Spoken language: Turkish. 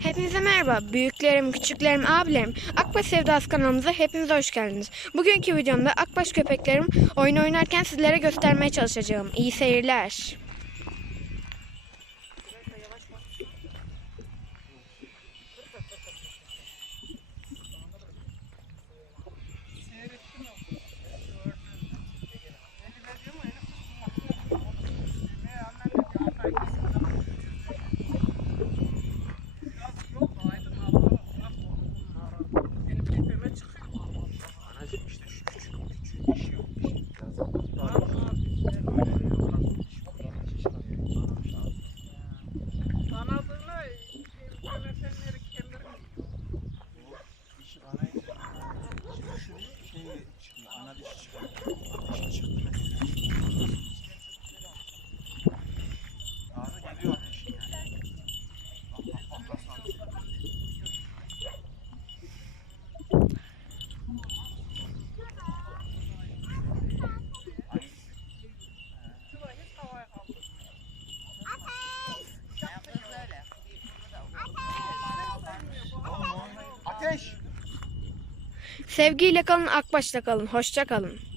Hepinize merhaba. Büyüklerim, küçüklerim, abilerim. Akbaş Sevdası kanalımıza hepiniz hoş geldiniz. Bugünkü videomda Akbaş köpeklerim oyun oynarken sizlere göstermeye çalışacağım. İyi seyirler. Sevgiyle kalın, Akbaş'ta kalın. Hoşça kalın.